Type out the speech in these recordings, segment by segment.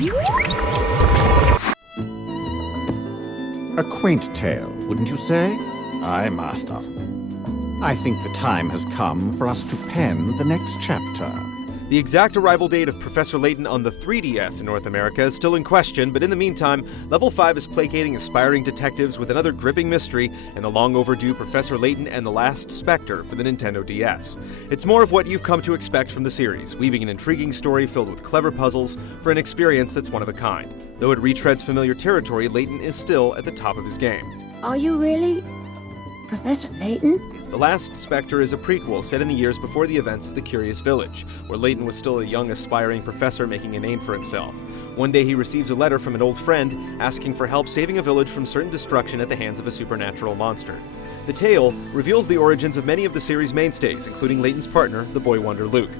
A quaint tale, wouldn't you say? Aye, Master. I think the time has come for us to pen the next chapter. The exact arrival date of Professor Layton on the 3DS in North America is still in question, but in the meantime, Level 5 is placating aspiring detectives with another gripping mystery and the long overdue Professor Layton and the Last Spectre for the Nintendo DS. It's more of what you've come to expect from the series, weaving an intriguing story filled with clever puzzles for an experience that's one of a kind. Though it retreads familiar territory, Layton is still at the top of his game. Are you really Professor Layton? The Last Spectre is a prequel set in the years before the events of the Curious Village, where Layton was still a young aspiring professor making a name for himself. One day he receives a letter from an old friend asking for help saving a village from certain destruction at the hands of a supernatural monster. The tale reveals the origins of many of the series' mainstays, including Layton's partner, the boy wonder Luke.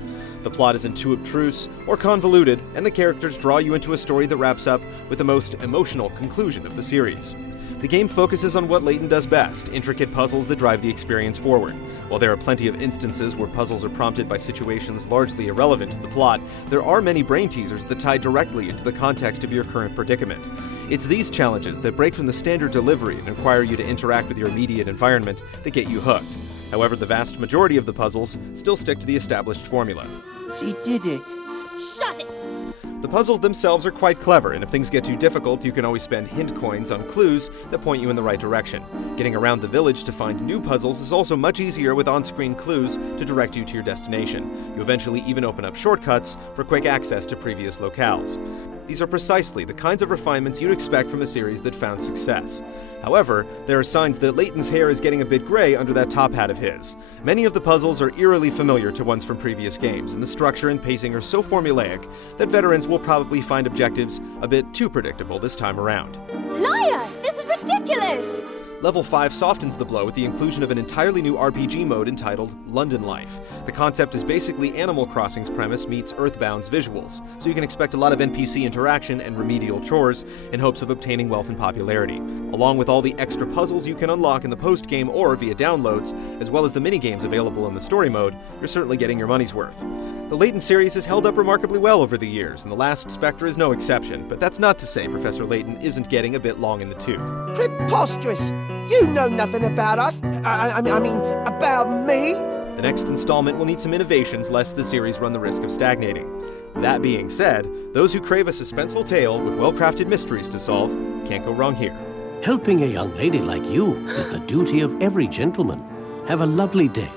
The plot isn't too abstruse or convoluted, and the characters draw you into a story that wraps up with the most emotional conclusion of the series. The game focuses on what Layton does best, intricate puzzles that drive the experience forward. While there are plenty of instances where puzzles are prompted by situations largely irrelevant to the plot, there are many brain teasers that tie directly into the context of your current predicament. It's these challenges that break from the standard delivery and require you to interact with your immediate environment that get you hooked. However, the vast majority of the puzzles still stick to the established formula. She did it. Shut it! The puzzles themselves are quite clever, and if things get too difficult, you can always spend hint coins on clues that point you in the right direction. Getting around the village to find new puzzles is also much easier with on-screen clues to direct you to your destination. You eventually even open up shortcuts for quick access to previous locales. These are precisely the kinds of refinements you'd expect from a series that found success. However, there are signs that Layton's hair is getting a bit gray under that top hat of his. Many of the puzzles are eerily familiar to ones from previous games, and the structure and pacing are so formulaic that veterans will probably find objectives a bit too predictable this time around. Liar! This is ridiculous! Level 5 softens the blow with the inclusion of an entirely new RPG mode entitled London Life. The concept is basically Animal Crossing's premise meets Earthbound's visuals, so you can expect a lot of NPC interaction and remedial chores in hopes of obtaining wealth and popularity. Along with all the extra puzzles you can unlock in the post-game or via downloads, as well as the mini-games available in the story mode, you're certainly getting your money's worth. The Layton series has held up remarkably well over the years, and The Last Spectre is no exception, but that's not to say Professor Layton isn't getting a bit long in the tooth. Preposterous! You know nothing about us. I mean, about me. The next installment will need some innovations lest the series run the risk of stagnating. That being said, those who crave a suspenseful tale with well-crafted mysteries to solve can't go wrong here. Helping a young lady like you is the duty of every gentleman. Have a lovely day.